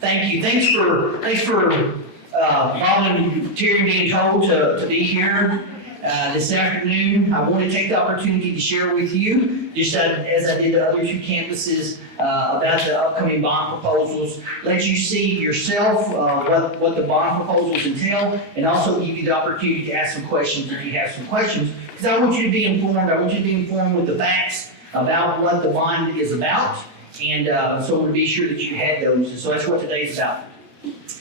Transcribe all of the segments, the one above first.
Thank you. Thanks for volunteering, being told to be here this afternoon. I want to take the opportunity to share with you, just as I did the other two campuses, about the upcoming bond proposals. Let you see yourself what the bond proposals entail, and also give you the opportunity to ask some questions if you have some questions. Because I want you to be informed. I want you to be informed with the facts about what the bond is about. And so I want to be sure that you had those. And so that's what today's about.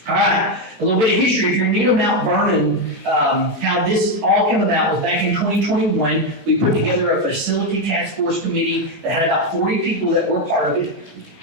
All right, a little bit of history. If you're new to Mount Vernon, how this all came about was back in 2021. We put together a facility task force committee that had about 40 people that were part of it.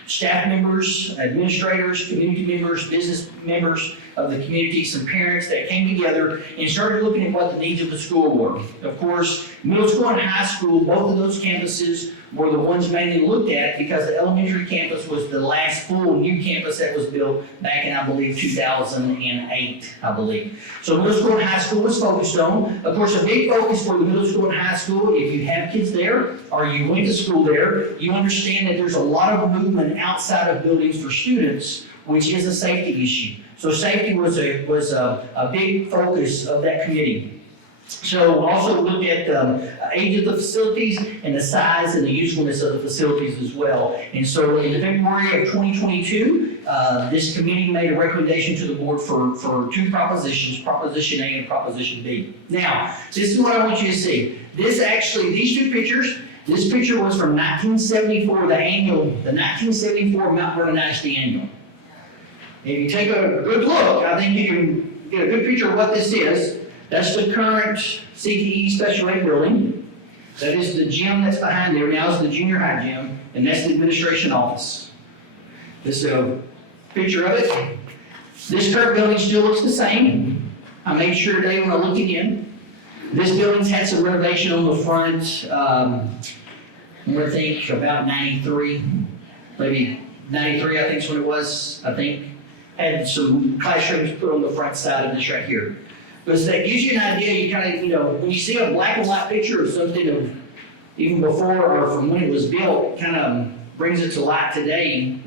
Staff members, administrators, community members, business members of the community, some parents that came together and started looking at what the needs of the school were. Of course, middle school and high school, both of those campuses were the ones mainly looked at because the elementary campus was the last full new campus that was built back in, I believe, 2008, I believe. So middle school and high school was focused on. Of course, a big focus for the middle school and high school, if you have kids there or you went to school there, you understand that there's a lot of movement outside of buildings for students, which is a safety issue. So safety was a big focus of that committee. So also looked at the age of the facilities and the size and the usefulness of the facilities as well. And so in February of 2022, this committee made a recommendation to the board for two propositions, Proposition A and Proposition B. Now, this is what I want you to see. These two pictures, this picture was from 1974, the 1974 Mount Vernon ISD annual. If you take a good look, I think you can get a good picture of what this is. That's the current CTE special ed building. That is the gym that's behind there. Now it's the junior high gym, and that's the administration office. This is a picture of it. This current building still looks the same. I made sure today when I looked again. This building's had some renovation on the front. I'm gonna think about 93, maybe 93, I think is what it was, I think. Had some classrooms put on the front side of this right here. Because that gives you an idea, you kind of, when you see a black and white picture of something of even before or from when it was built, it kind of brings it to light today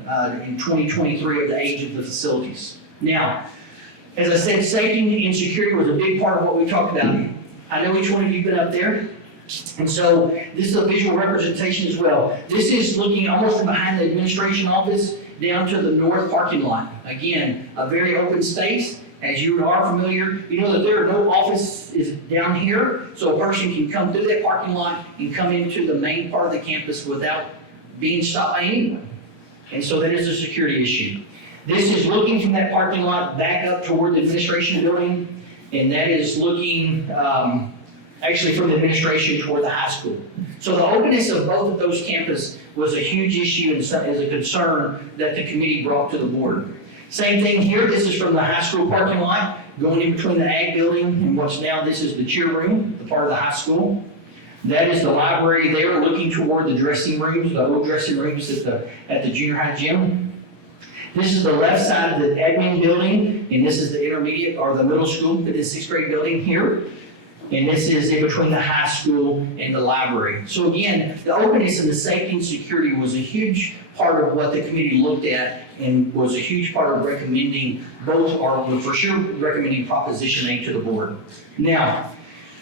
in 2023 of the age of the facilities. Now, as I said, safety and security was a big part of what we talked about. I know each one of you have been up there. And so this is a visual representation as well. This is looking almost from behind the administration office down to the north parking lot. Again, a very open space. As you are familiar, you know that there are no offices down here, so a person can come through that parking lot and come into the main part of the campus without being stopped by anyone. And so that is a security issue. This is looking from that parking lot back up toward the administration building, and that is looking actually from the administration toward the high school. So the openness of both of those campuses was a huge issue and as a concern that the committee brought to the board. Same thing here, this is from the high school parking lot, going in between the ag building and what's now, this is the cheer room, the part of the high school. That is the library there, looking toward the dressing rooms, the old dressing rooms at the junior high gym. This is the left side of the admin building, and this is the intermediate or the middle school, the 6th grade building here. And this is in between the high school and the library. So again, the openness and the safety and security was a huge part of what the committee looked at and was a huge part of recommending both, or for sure recommending Proposition A to the board. Now,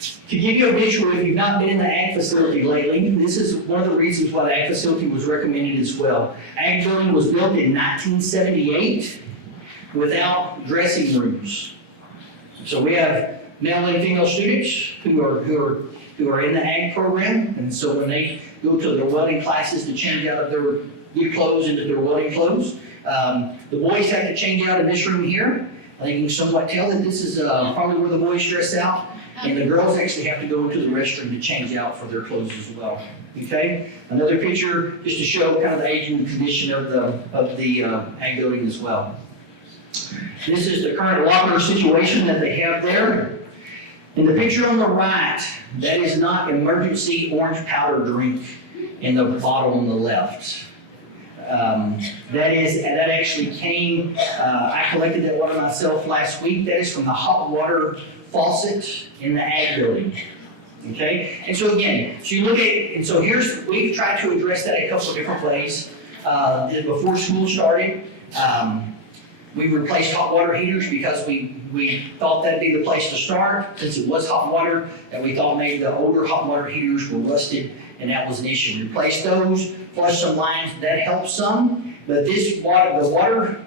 to give you a visual, if you've not been in the ag facility lately, this is one of the reasons why the ag facility was recommended as well. Ag building was built in 1978 without dressing rooms. So we have male and female students who are in the ag program, and so when they go to their welding classes to change out of their good clothes into their welding clothes, the boys have to change out in this room here. I think you can somewhat tell that this is probably where the boys dress out, and the girls actually have to go into the restroom to change out for their clothes as well. Okay, another picture just to show kind of the age and condition of the ag building as well. This is the current locker situation that they have there. And the picture on the right, that is not emergency orange powder drink in the bottle on the left. That actually came, I collected that water myself last week. That is from the hot water faucet in the ag building. Okay? And so again, so you look at, and so we've tried to address that a couple of different ways. Before school started, We replaced hot water heaters because we thought that'd be the place to start, since it was hot water, and we thought maybe the older hot water heaters were rusted, and that was an issue. Replaced those, flushed some lines, that helped some, but the water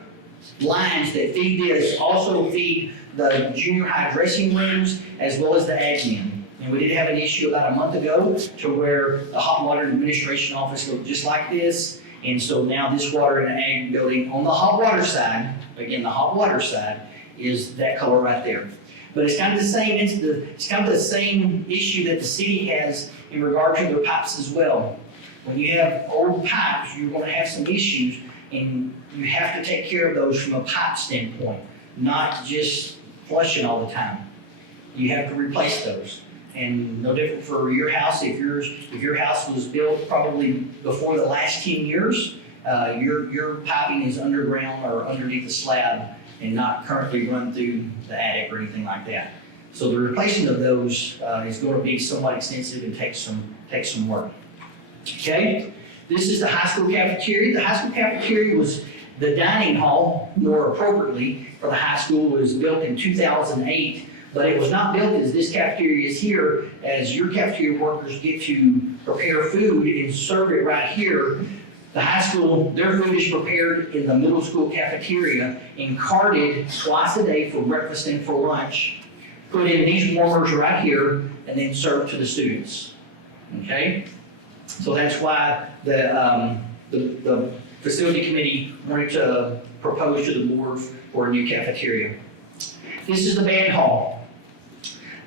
lines that feed this also feed the junior high dressing rooms as well as the admin. And we did have an issue about a month ago to where the hot water administration office looked just like this. And so now this water and ag building on the hot water side, again, the hot water side is that color right there. But it's kind of the same, it's kind of the same issue that the city has in regard to their pipes as well. When you have old pipes, you're going to have some issues, and you have to take care of those from a pipe standpoint, not just flushing all the time. You have to replace those. And no different for your house. If your house was built probably before the last 10 years, your piping is underground or underneath the slab and not currently run through the attic or anything like that. So the replacement of those is going to be somewhat extensive and take some work. Okay, this is the high school cafeteria. The high school cafeteria was the dining hall, more appropriately, for the high school was built in 2008. But it was not built as this cafeteria is here, as your cafeteria workers get to prepare food and serve it right here. The high school, their food is prepared in the middle school cafeteria and carted twice a day for breakfast and for lunch, put in these warmers right here, and then served to the students. Okay? So that's why the facility committee wanted to propose to the board for a new cafeteria. This is the band hall.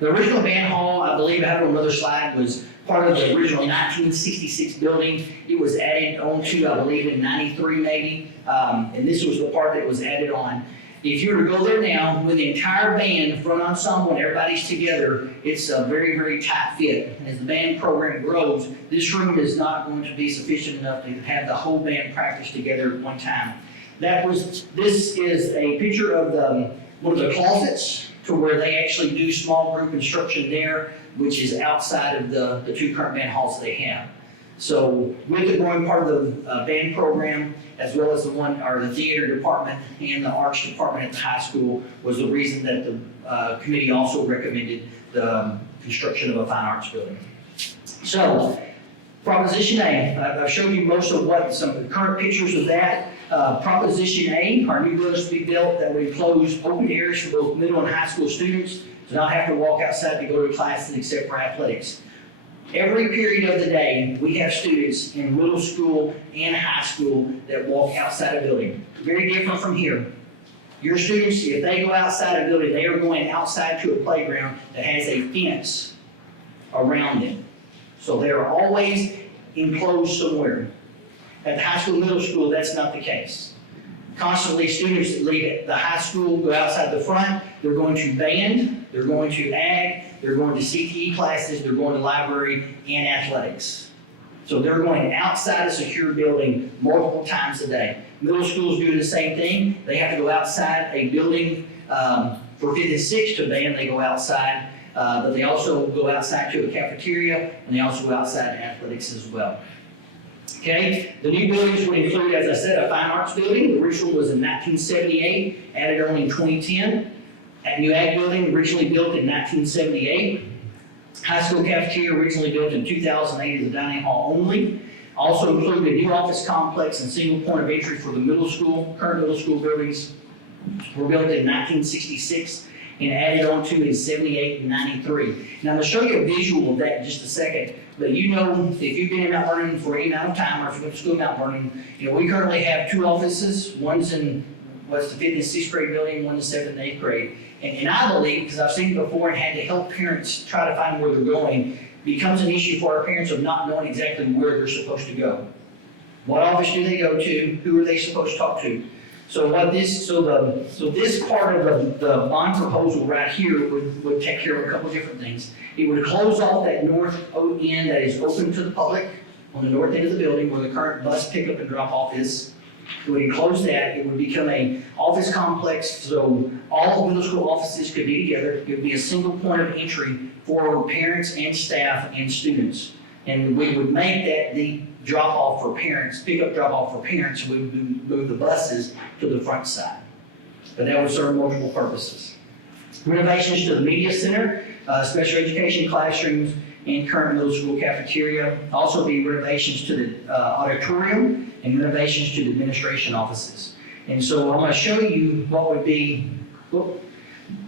The original band hall, I believe I have on another slide, was part of the original 1966 building. It was added onto, I believe, in 93 maybe, and this was the part that was added on. If you were to go there now with the entire band, front ensemble, and everybody's together, it's a very, very tight fit. As the band program grows, this room is not going to be sufficient enough to have the whole band practice together at one time. This is a picture of one of the closets to where they actually do small group instruction there, which is outside of the two current band halls they have. So with the growing part of the band program, as well as the theater department and the arts department at the high school, was the reason that the committee also recommended the construction of a fine arts building. So, Proposition A, I've showed you most of some of the current pictures of that. Proposition A, our new buildings to be built that would enclose open areas for both middle and high school students to not have to walk outside to go to classes except for athletics. Every period of the day, we have students in middle school and high school that walk outside a building. Very different from here. Your students, if they go outside a building, they are going outside to a playground that has a fence around them. So they are always enclosed somewhere. At the high school, middle school, that's not the case. Constantly, students that leave the high school go outside the front. They're going to band, they're going to ag, they're going to CTE classes, they're going to library and athletics. So they're going outside a secure building multiple times a day. Middle schools do the same thing. They have to go outside a building for 5th and 6th to band, they go outside. But they also go outside to a cafeteria, and they also go outside to athletics as well. Okay, the new buildings would include, as I said, a fine arts building. The original was in 1978, added only in 2010. A new ag building, originally built in 1978. High school cafeteria, originally built in 2008 as a dining hall only. Also included a new office complex and single point of entry for the middle school. Current middle school buildings were built in 1966 and added on to in 78 and 93. Now, I'm going to show you a visual of that in just a second. But you know, if you've been in Mount Vernon for any amount of time, or if you went to school in Mount Vernon, you know, we currently have 2 offices. One's in the 5th and 6th grade building, one's in 7th and 8th grade. And I believe, because I've seen it before and had to help parents try to find where they're going, becomes an issue for our parents of not knowing exactly where they're supposed to go. What office do they go to? Who are they supposed to talk to? So this part of the bond proposal right here would take care of a couple of different things. It would close off that north end that is open to the public on the north end of the building where the current bus pickup and drop off is. It would enclose that. It would become an office complex, so all middle school offices could be together. It would be a single point of entry for parents and staff and students. And we would make that the drop-off for parents, pick-up drop-off for parents, and we would move the buses to the front side. but that would serve multiple purposes. Renovations to the media center, special education classrooms, and current middle school cafeteria. Also be renovations to the auditorium and renovations to the administration offices. And so I'm going to show you what would be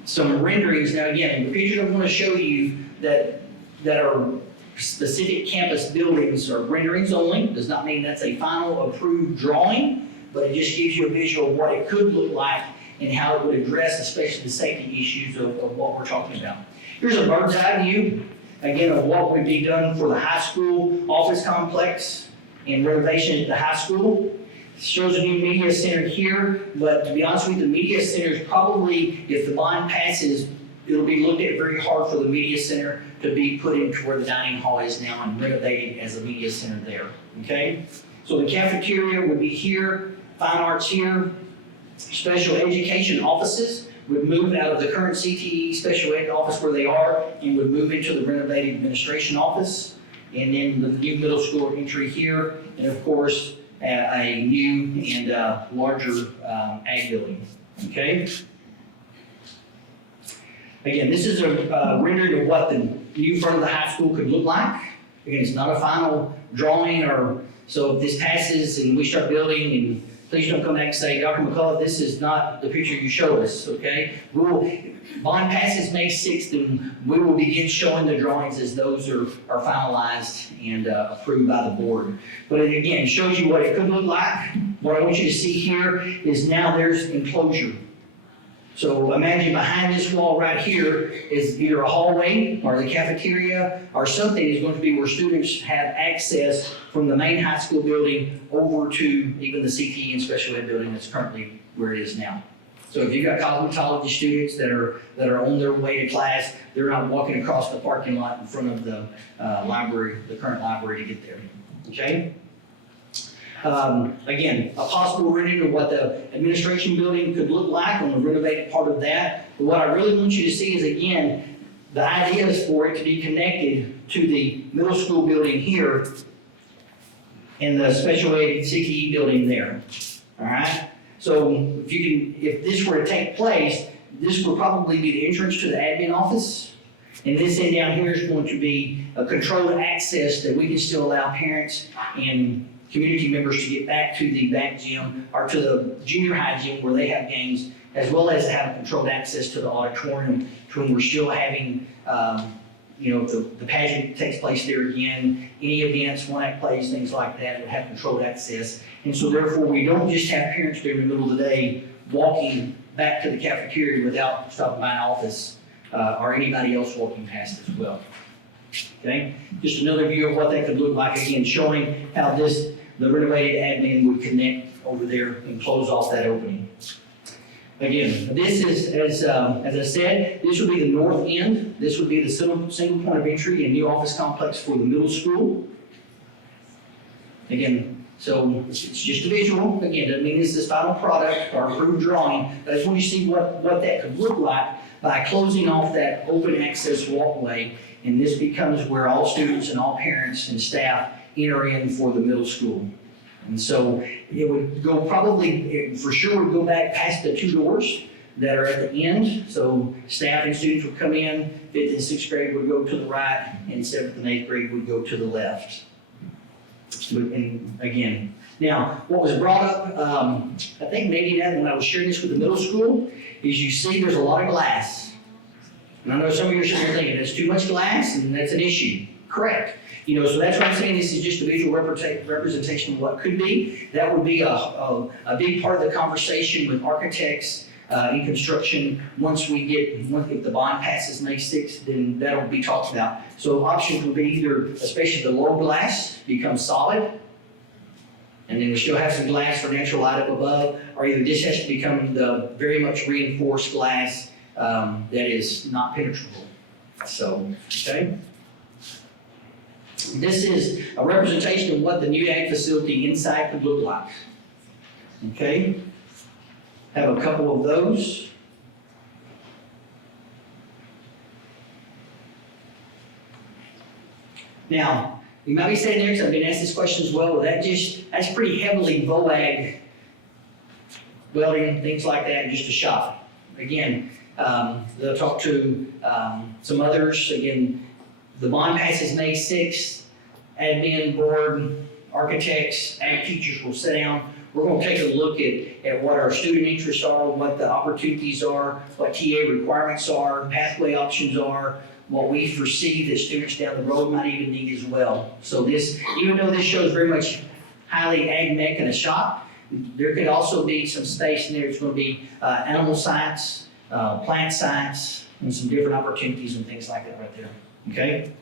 some renderings. Now again, the pictures I'm going to show you that are specific campus buildings are renderings only. Does not mean that's a final approved drawing, but it just gives you a visual of what it could look like and how it would address especially the safety issues of what we're talking about. Here's a bird's eye view, again, of what would be done for the high school office complex and renovation at the high school. It shows a new media center here, but to be honest with you, the media center is probably, if the bond passes, it'll be looked at very hard for the media center to be put into where the dining hall is now and renovated as a media center there, okay? So the cafeteria would be here, fine arts here, special education offices would move out of the current CTE special ed office where they are and would move into the renovated administration office. And then the new middle school entry here, and of course, a new and larger ag building, okay? Again, this is a rendering of what the new front of the high school could look like. Again, it's not a final drawing, or so if this passes and we start building, and please don't come back and say, Dr. McCullough, this is not the picture you showed us, okay? Bond passes May 6th, and we will begin showing the drawings as those are finalized and approved by the board. But it, again, shows you what it could look like. What I want you to see here is now there's enclosure. So imagine behind this wall right here is either a hallway or the cafeteria or something is going to be where students have access from the main high school building over to even the CTE and special ed building that's currently where it is now. So if you've got cosmetology students that are on their way to class, they're not walking across the parking lot in front of the library, the current library to get there, okay? Again, a possible rendering of what the administration building could look like on the renovated part of that. But what I really want you to see is, again, the idea is for it to be connected to the middle school building here and the special ed CTE building there, all right? So if this were to take place, this would probably be the entrance to the admin office. And this end down here is going to be a controlled access that we can still allow parents and community members to get back to the back gym or to the junior high gym where they have games, as well as have controlled access to the auditorium to when we're still having, the pageant takes place there again, any events, one-act plays, things like that would have controlled access. And so therefore, we don't just have parents during the middle of the day walking back to the cafeteria without stopping by an office or anybody else walking past as well. Okay, just another view of what that could look like, again, showing how the renovated admin would connect over there and close off that opening. Again, this is, as I said, this would be the north end. This would be the single point of entry and new office complex for the middle school. Again, so it's just a visual. Again, doesn't mean this is final product or approved drawing, but I just want you to see what that could look like by closing off that open access walkway. And this becomes where all students and all parents and staff enter in for the middle school. And so it would go for sure would go back past the two doors that are at the end. So staff and students would come in, 5th and 6th grade would go to the right, and 7th and 8th grade would go to the left. And again, now what was brought up, I think maybe that when I was sharing this with the middle school, is you see there's a lot of glass. And I know some of you are sitting there thinking, that's too much glass and that's an issue. Correct. So that's why I'm saying this is just a visual representation of what could be. That would be a big part of the conversation with architects in construction. If the bond passes May 6th, then that'll be talked about. So options would be either, especially the low glass becomes solid, and then we still have some glass for natural light up above, or either this has to become the very much reinforced glass that is not penetrable. So, okay. This is a representation of what the new ag facility inside could look like. Okay. Have a couple of those. Now, you might be saying there, because I've been asked this question as well, that's pretty heavily VOAG welding, things like that, just to shop. Again, they'll talk to some others. Again, the bond passes May 6th. Admin, board, architects, ag teachers will sit down. We're going to take a look at what our student interests are, what the opportunities are, what TA requirements are, pathway options are, what we foresee that students down the road might even need as well. So this, even though this shows very much highly ag mech and a shop, there could also be some space in there. It's going to be animal science, plant science, and some different opportunities and things like that right there. Okay?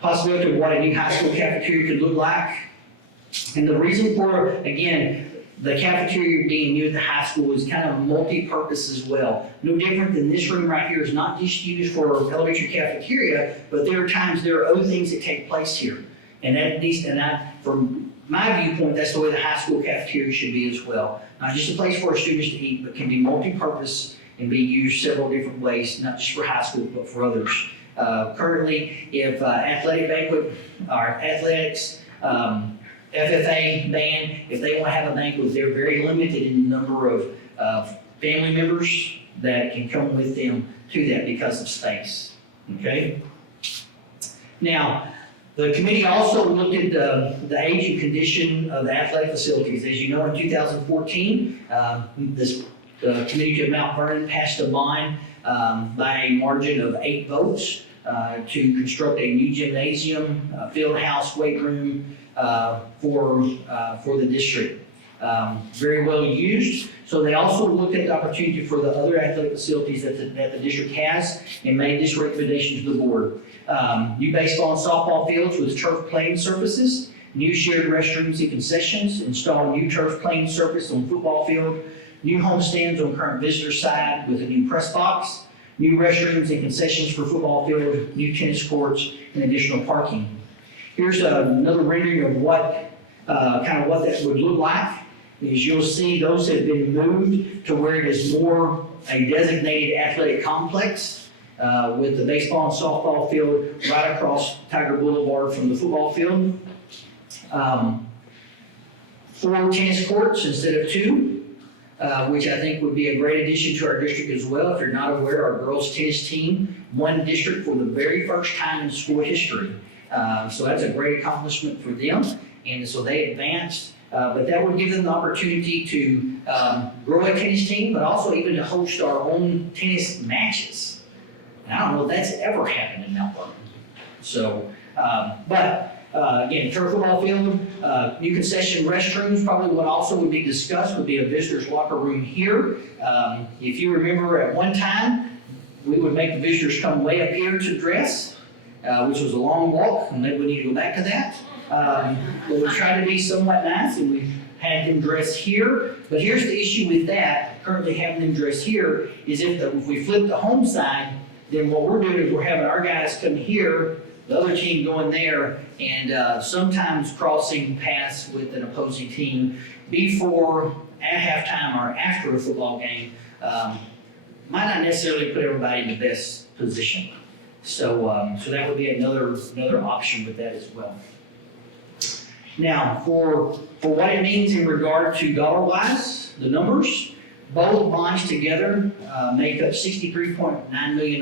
Possibility of what a new high school cafeteria could look like. And the reason for, again, the cafeteria being near the high school is kind of multi-purpose as well. No different than this room right here is not just used for elementary cafeteria, but there are times there are other things that take place here. And from my viewpoint, that's the way the high school cafeteria should be as well. Not just a place for our students to eat, but can be multi-purpose and be used several different ways, not just for high school, but for others. Currently, if athletic banquet, or athletics, FFA band, if they want to have a banquet, they're very limited in the number of family members that can come with them to that because of space. Okay? Now, the committee also looked at the age and condition of the athletic facilities. As you know, in 2014, the committee of Mount Vernon passed a bond by a margin of 8 votes to construct a new gymnasium, field house, weight room for the district. Very well used. So they also looked at the opportunity for the other athletic facilities that the district has and made this recommendation to the board. New baseball and softball fields with turf playing surfaces, new shared restrooms and concessions, install new turf playing surface on football field, new home stands on current visitor side with a new press box, new restrooms and concessions for football field, new tennis courts, and additional parking. Here's another rendering of what kind of what that would look like. As you'll see, those have been moved to where it is more a designated athletic complex with the baseball and softball field right across Tiger Boulevard from the football field. 4 tennis courts instead of 2, which I think would be a great addition to our district as well. If you're not aware, our girls tennis team won district for the very first time in school history. So that's a great accomplishment for them. And so they advanced, but that would give them the opportunity to grow a tennis team, but also even to host our own tennis matches. And I don't know if that's ever happened in Mount Vernon. So, again, turf football field, new concession restrooms, probably what also would be discussed would be a visitor's locker room here. If you remember at one time, we would make the visitors come way up here to dress, which was a long walk, and maybe we need to go back to that. But we tried to be somewhat nice, and we had them dress here. But here's the issue with that, currently having them dress here, is if we flip the home side, then what we're doing is we're having our guys come here, the other team going there, and sometimes crossing paths with an opposing team before, at halftime, or after a football game, might not necessarily put everybody in the best position. So that would be another option with that as well. Now, for what it means in regard to dollar-wise, the numbers, both bonds together make up $63.9 million.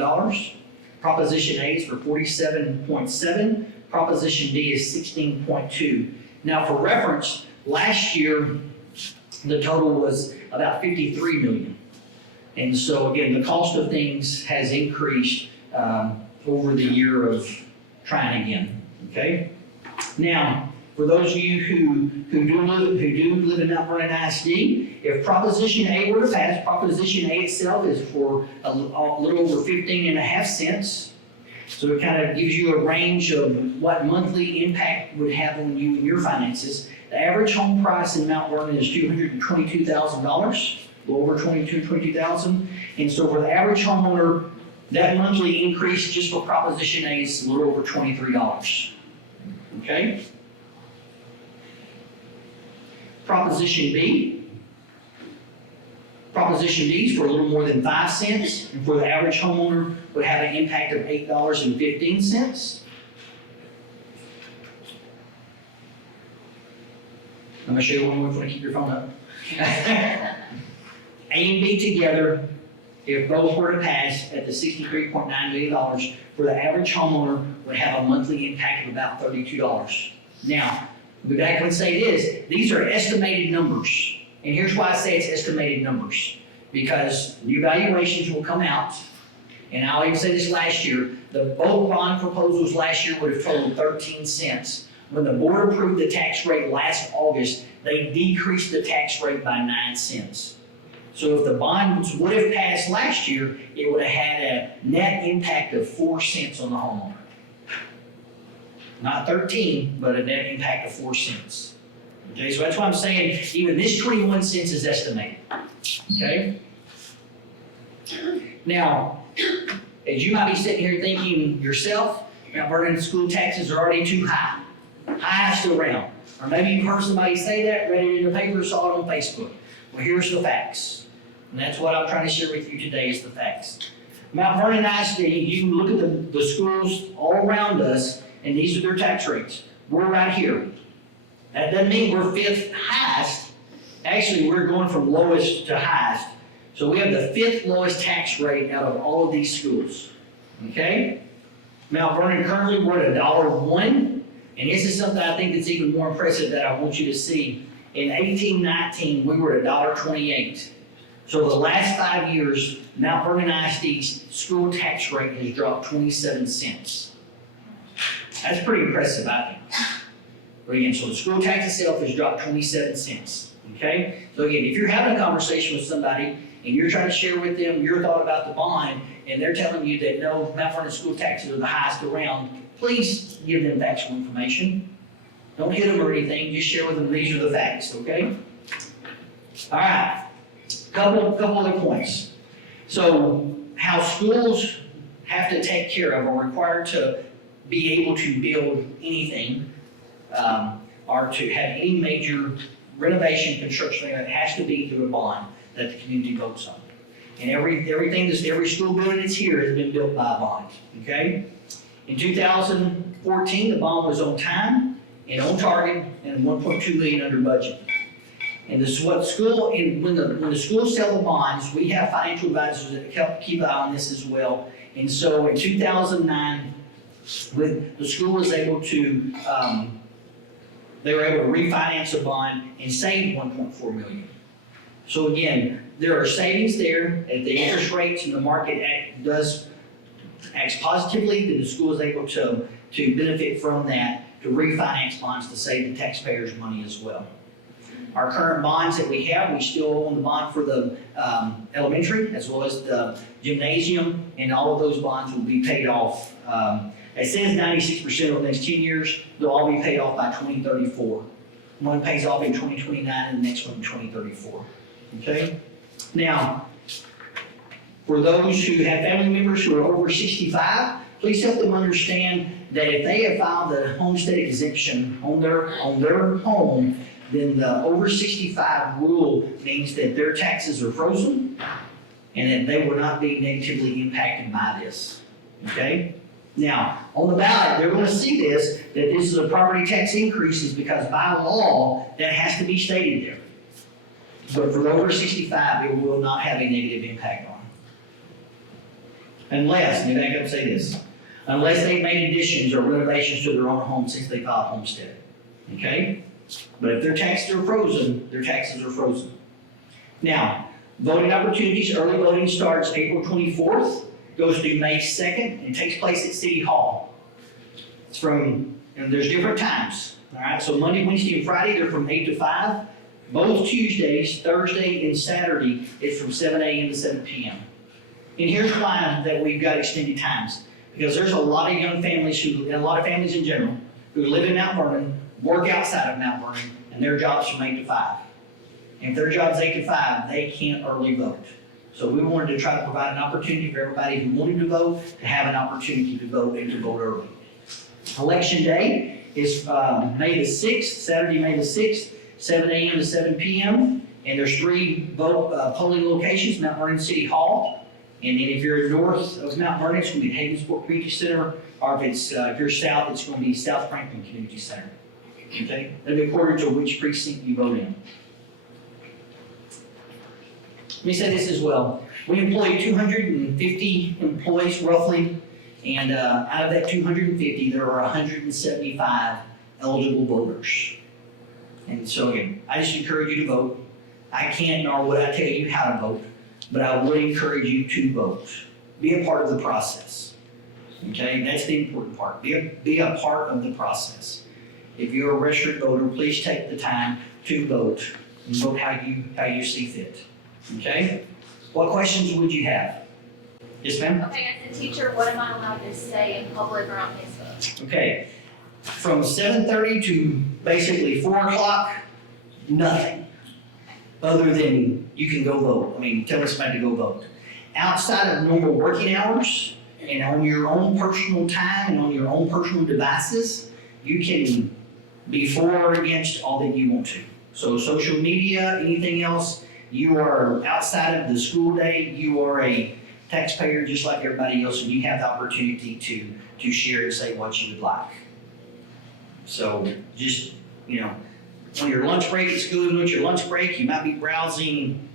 Proposition A is for 47.7. Proposition B is 16.2. Now, for reference, last year the total was about 53 million. And so again, the cost of things has increased over the year of trying again. Okay. Now, for those of you who do live in Mount Vernon ISD, if Proposition A were to pass, Proposition A itself is for a little over 15.5 cents. So it kind of gives you a range of what monthly impact would have on you and your finances. The average home price in Mount Vernon is $222,000, a little over $22,000. And so for the average homeowner, that monthly increase just for Proposition A is a little over $23. Okay? Proposition B. Proposition B is for a little more than 5 cents, and for the average homeowner would have an impact of $8.15. I'm going to show you one more before I keep your phone up. A and B together, if both were to pass at the $63.9 million, for the average homeowner would have a monthly impact of about $32. Now, go back and say this, these are estimated numbers. And here's why I say it's estimated numbers. Because new valuations will come out, and I'll even say this last year, both bond proposals last year would have totaled 13 cents. When the board approved the tax rate last August, they decreased the tax rate by 9 cents. So if the bonds would have passed last year, it would have had a net impact of 4 cents on the homeowner. Not 13, but a net impact of 4 cents. Okay, so that's why I'm saying even this 21 cents is estimated. Okay? Now, as you might be sitting here thinking yourself, Mount Vernon school taxes are already too high. Highest around. Or maybe you've heard somebody say that, read it in the paper, saw it on Facebook. Well, here's the facts. And that's what I'm trying to share with you today is the facts. Mount Vernon ISD, you can look at the schools all around us, and these are their tax rates. We're right here. That doesn't mean we're fifth highest. Actually, we're going from lowest to highest. So we have the fifth lowest tax rate out of all of these schools. Okay? Mount Vernon currently we're at $1.01, and this is something I think that's even more impressive that I want you to see. In 1819, we were at $1.28. So the last 5 years, Mount Vernon ISD's school tax rate has dropped 27 cents. That's pretty impressive, I think. But again, so the school tax itself has dropped 27 cents. Okay? So again, if you're having a conversation with somebody and you're trying to share with them your thought about the bond, and they're telling you that no, Mount Vernon school taxes are the highest around, please give them factual information. Don't hit them or anything, just share with them these are the facts, okay? All right. Couple other points. So, how schools have to take care of or required to be able to build anything, or to have any major renovation, construction, that has to be through a bond that the community votes on. And every school building that's here has been built by a bond, okay? In 2014, the bond was on time and on target and $1.2 million under budget. And this is what school, and when the schools sell the bonds, we have financial advisors that help keep an eye on this as well. And so in 2009, the school was able to, they were able to refinance a bond and save $1.4 million. So again, there are savings there at the interest rates, and the market acts positively, that the school is able to benefit from that, to refinance bonds to save the taxpayers money as well. Our current bonds that we have, we still own the bond for the elementary as well as the gymnasium, and all of those bonds will be paid off. It says 96% over the next 10 years. They'll all be paid off by 2034. One pays off in 2029 and the next one in 2034. Okay? Now, for those who have family members who are over 65, please help them understand that if they have filed the homestead exemption on their home, then the over 65 rule means that their taxes are frozen and that they will not be negatively impacted by this. Okay? Now, on the ballot, they're going to see this, that this is a property tax increase, because by law, that has to be stated there. But for the over 65, it will not have a negative impact on them. Unless, let me back up and say this, unless they've made additions or renovations to their own home since they filed homestead. Okay? But if their taxes are frozen, their taxes are frozen. Now, voting opportunities, early voting starts April 24th, goes through May 2nd, and takes place at City Hall. It's and there's different times. All right, so Monday, Wednesday, and Friday, they're from 8 to 5. Both Tuesdays, Thursday, and Saturday, it's from 7 a.m. to 7 p.m. And here's why that we've got extended times. Because there's a lot of young families, and a lot of families in general, who live in Mount Vernon, work outside of Mount Vernon, and their job's from 8 to 5. And if their job's 8 to 5, they can't early vote. So we wanted to try to provide an opportunity for everybody who wanted to vote to have an opportunity to vote and to vote early. Election day is May the 6th, Saturday, May the 6th, 7 a.m. to 7 p.m. And there's 3 polling locations, Mount Vernon City Hall. And then if you're north of Mount Vernon, it's going to be Hagensport Community Center. Or if you're south, it's going to be South Franklin Community Center. Okay? That'll be according to which precinct you vote in. Let me say this as well. We employ 250 employees roughly, and out of that 250, there are 175 eligible voters. And so again, I just encourage you to vote. I can't nor would I tell you how to vote, but I would encourage you to vote. Be a part of the process. Okay, that's the important part. Be a part of the process. If you're a registered voter, please take the time to vote and vote how you see fit. Okay? What questions would you have? Yes, ma'am? Okay, as a teacher, what am I allowed to say in public or on Facebook? Okay. From 7:30 to basically 4 o'clock, nothing. Other than you can go vote. I mean, tell somebody to go vote. Outside of normal working hours and on your own personal time and on your own personal devices, you can be for or against all that you want to. So social media, anything else, you are outside of the school day, you are a taxpayer just like everybody else, and you have the opportunity to share and say what you would like. So just, on your lunch break at school, and with your lunch break, you might be browsing,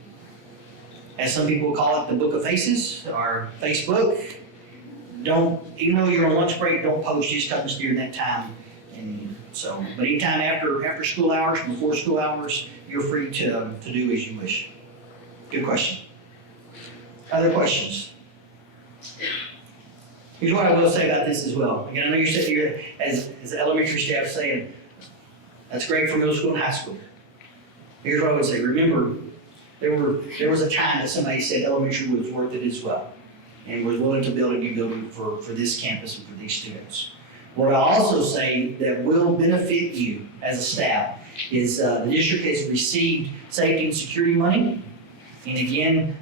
as some people call it, the Book of Faces or Facebook. Even though you're on lunch break, don't post just because during that time. And so, but anytime after school hours, before school hours, you're free to do as you wish. Good question. Other questions? Here's what I will say about this as well. Again, I know you're sitting here as the elementary staff saying, that's great for middle school and high school. Here's what I would say. Remember, there was a time that somebody said elementary was worth it as well, and was willing to build a new building for this campus and for these students. What I also say that will benefit you as a staff is the district has received safety and security money. And again,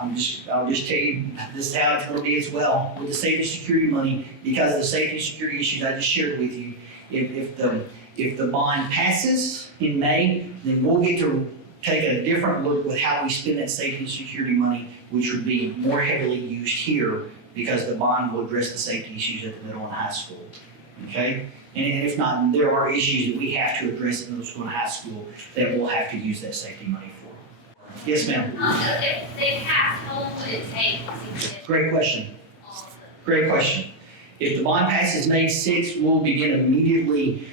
I'll just tell you this is how it's going to be as well with the safety and security money, because of the safety and security issues I just shared with you. If the bond passes in May, then we'll get to take a different look with how we spend that safety and security money, which would be more heavily used here because the bond will address the safety issues at the middle and high school. Okay? And if not, there are issues that we have to address at middle school and high school that we'll have to use that safety money for. Yes, ma'am? If they pass, how long would it take to get Great question. all of the Great question. If the bond passes May 6th, we'll begin immediately,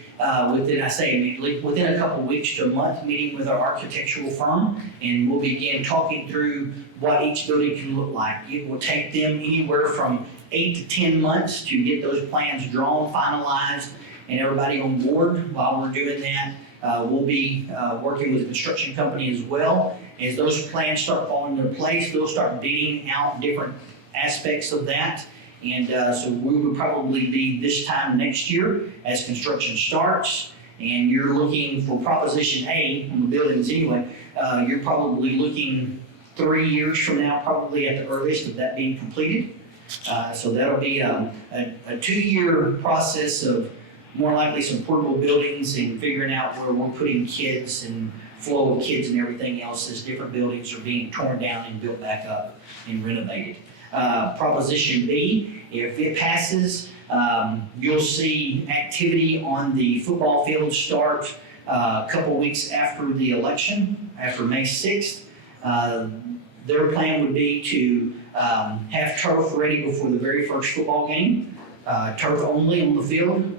within a couple weeks to a month, meeting with our architectural firm, and we'll begin talking through what each building can look like. It will take them anywhere from 8 to 10 months to get those plans drawn, finalized, and everybody on board. While we're doing that, we'll be working with a construction company as well. As those plans start falling into place, they'll start bidding out different aspects of that. And so we would probably be this time next year as construction starts, and you're looking for Proposition A on the buildings anyway, you're probably looking 3 years from now, probably at the earliest, of that being completed. So that'll be a 2-year process of more likely some portable buildings and figuring out where we're putting kids and flow of kids and everything else as different buildings are being torn down and built back up and renovated. Proposition B, if it passes, you'll see activity on the football field start a couple weeks after the election, after May 6th. Their plan would be to have turf ready before the very first football game, turf only on the field.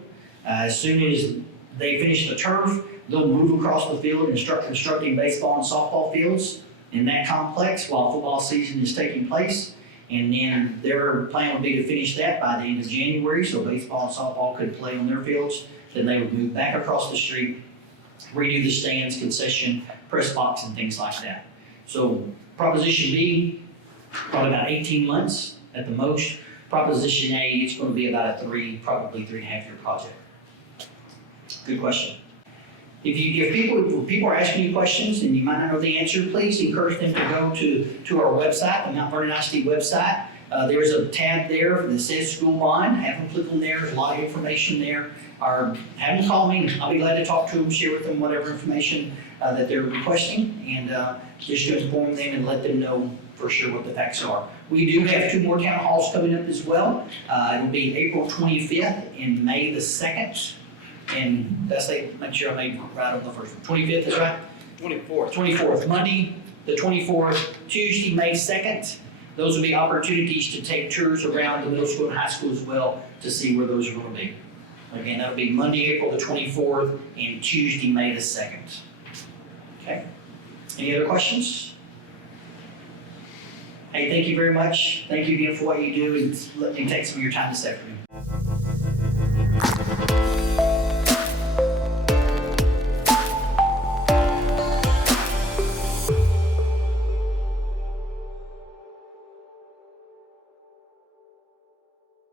As soon as they finish the turf, they'll move across the field and start constructing baseball and softball fields in that complex while football season is taking place. And then their plan would be to finish that by the end of January, so baseball and softball could play on their fields. Then they would move back across the street, redo the stands, concession, press box, and things like that. So Proposition B, probably about 18 months at the most. Proposition A, it's going to be about probably 3.5 year project. Good question. If people are asking you questions and you might not know the answer, please encourage them to go to our website, the Mount Vernon ISD website. There's a tab there that says school bond. Have them click on there. There's a lot of information there. Or have them call me. I'll be glad to talk to them, share with them whatever information that they're requesting, and just to inform them and let them know for sure what the facts are. We do have 2 more town halls coming up as well. It'll be April 25th and May the 2nd. And make sure I made right on the first one. 25th is right? 24th. 24th, Monday, the 24th, Tuesday, May 2nd. Those will be opportunities to take tours around the middle school and high school as well to see where those are going to be. Again, that'll be Monday, April the 24th, and Tuesday, May the 2nd. Okay? Any other questions? Hey, thank you very much. Thank you again for what you do and letting me take some of your time this afternoon.